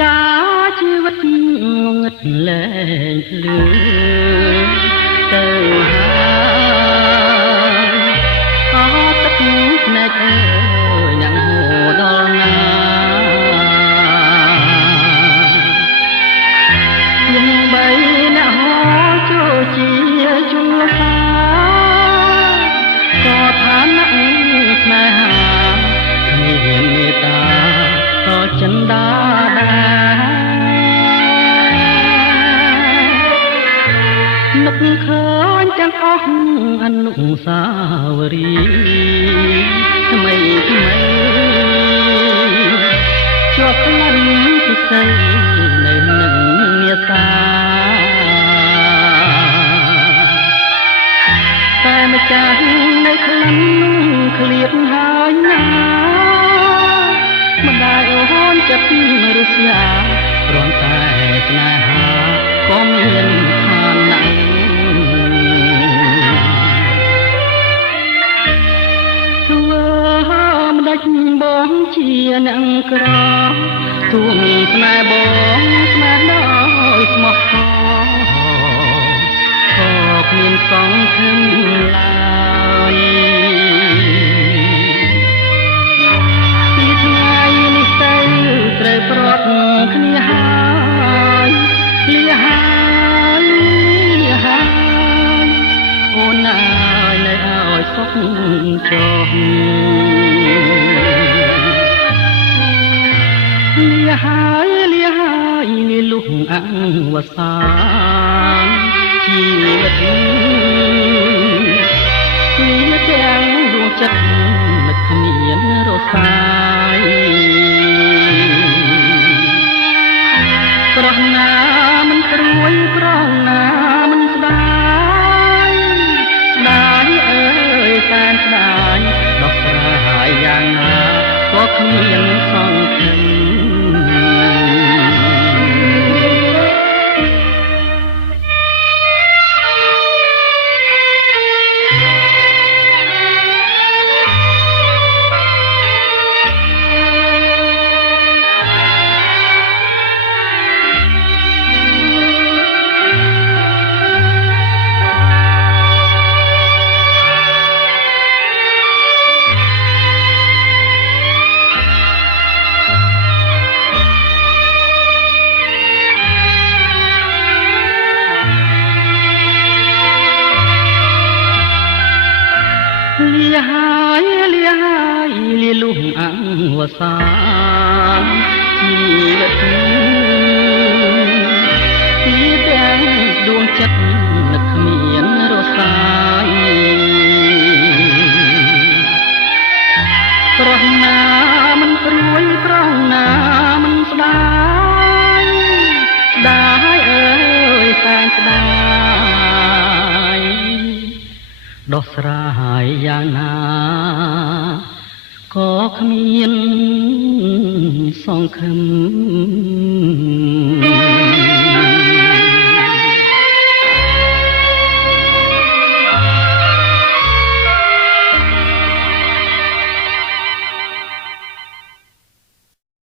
ចាជីវិតងឹតលែងភ្លឺទៅហើយអត់ទឹកភ្នែកអើយនឹងហួរដល់ណាយើងបីអ្នកហោចូលជាជំលះក៏ថាណាស់ស្នេហាគ្មានមេត្តាក៏ចិនដាដែរនឹកឃើញទាំងអស់អនុស្សាវរីយ៍ថ្មីថ្មីជាប់លំពិសីនៅនឹងនេសាតែម្ចាស់នៅក្លិនឃ្លាតហើយណាម្ដាយអូនចិត្តរុស្យាគ្រាន់តែស្នេហាក៏មានឋានៈធ្វើម្ដេចបងជាអ្នកក្រទួងស្នេហ៍បងស្នេហ៍ដោយស្មោះសរក៏គ្មានសង្ឃឹមឡើយពីថ្ងៃនេះទៅត្រូវព្រាត់គ្នាហើយលាហើយអូនអើយនៅឲ្យសុខចុះលាហើយលាលុះអង្វសានជីវិតវាទាំងដួងចិត្តនឹកគ្មានរសាយប្រោះណាមិនព្រួយប្រោះណាមិនស្ដាយអើយតែស្ដាយដោះស្រាយយ៉ាងណាក៏គ្មានសង្ឃឹមលាហើយលាលុះអង្វសានជីវិតវាទាំងដួងចិត្តនឹកគ្មានរសាយប្រោះណាមិនព្រួយប្រោះណាមិនស្ដាយអើយសែនស្ដាយដោះស្រាយយ៉ាងណាក៏គ្មានសង្ឃឹម